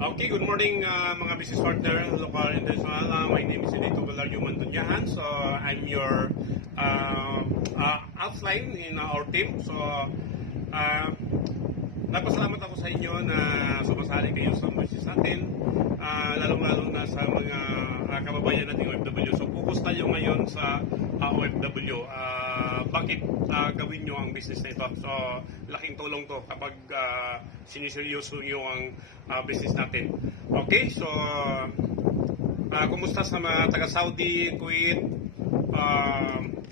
Okay, good morning mga business partner, local and international. My name is Edito Valerio Mandunyahan. So I'm your outline in our team. So nagpasalamat ako sa inyo na sumasali kayo sa business natin, lalong-lalo na sa mga kababayan nating OFW. So focus tayo ngayon sa OFW. Bakit gawin nyo ang business na ito? So laking tulong to kapag siniseryoso nyo ang business natin. Okay, so kumusta sa mga taga-Saudi, Kuwait,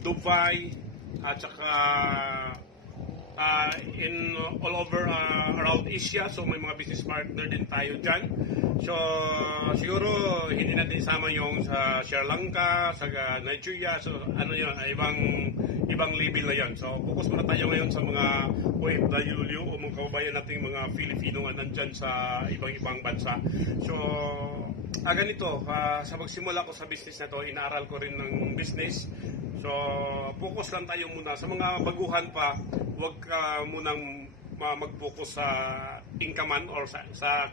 Dubai, at saka in all over around Asia. So may mga business partner din tayo dyan. So siguro hindi natin isama yung sa Sri Lanka, sa Nigeria. So ano yun, ibang level na yan. So focus muna tayo ngayon sa mga OFW o mga kababayan nating mga Filipino na nandyan sa ibang bansa. So ganito, sa magsimula ko sa business na to, inaaral ko rin ng business. So focus lang tayo muna sa mga baguhan pa. Huwag ka munang mag-focus sa income or sa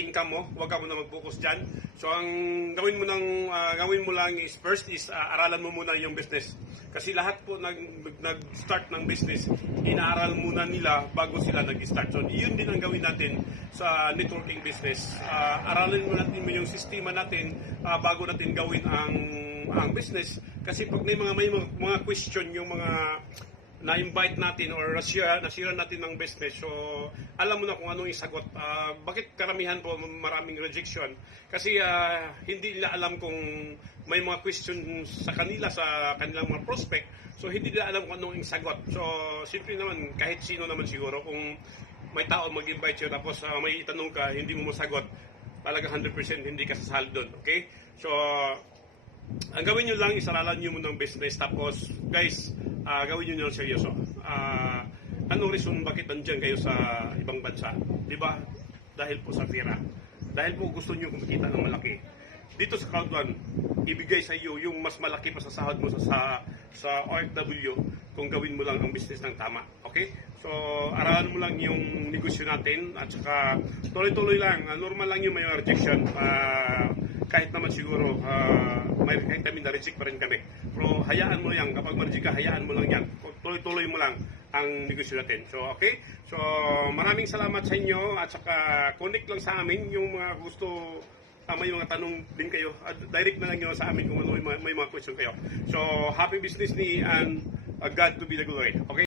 income mo. Huwag ka muna mag-focus dyan. So ang gawin mo lang is first is aralan mo muna yung business. Kasi lahat po nag-start ng business, inaaral muna nila bago sila nag-start. So yun din ang gawin natin sa networking business. Aralin mo natin yung sistema natin bago natin gawin ang business. Kasi pag may mga question yung mga na-invite natin or nasira natin ng business, so alam mo na kung anong isagot. Bakit karamihan po maraming rejection? Kasi hindi nila alam kung may mga question sa kanila, sa kanilang mga prospect, so hindi nila alam kung anong isagot. So simple naman, kahit sino naman siguro, kung may tao mag-invite you tapos may itanong ka, hindi mo masagot, talagang 100% hindi ka sasali doon. Okay? So ang gawin nyo lang, isaralan nyo muna ng business. Tapos, guys, gawin nyo ng seryoso. Anong reason bakit nandyan kayo sa ibang bansa? Diba? Dahil po sa pera. Dahil po gusto nyo kumikita ng malaki. Dito sa Cloud1, ibigay sa iyo yung mas malaki pa sa sahod mo sa OFW kung gawin mo lang ang business ng tama. Okay? So, aralan mo lang yung negosyo natin at saka tuloy-tuloy lang. Normal lang yung may rejection. Kahit naman siguro may kami na-reject pa rin kami. Pero hayaan mo yan. Kapag ma-reject ka, hayaan mo lang yan. Tuloy-tuloy mo lang ang negosyo natin. So, okay? So, maraming salamat sa inyo at saka connect lang sa amin yung mga gusto, may mga tanong din kayo. Direct na lang nyo sa amin kung ano may mga question kayo. So, happy business ni and God to be the glory. Okay?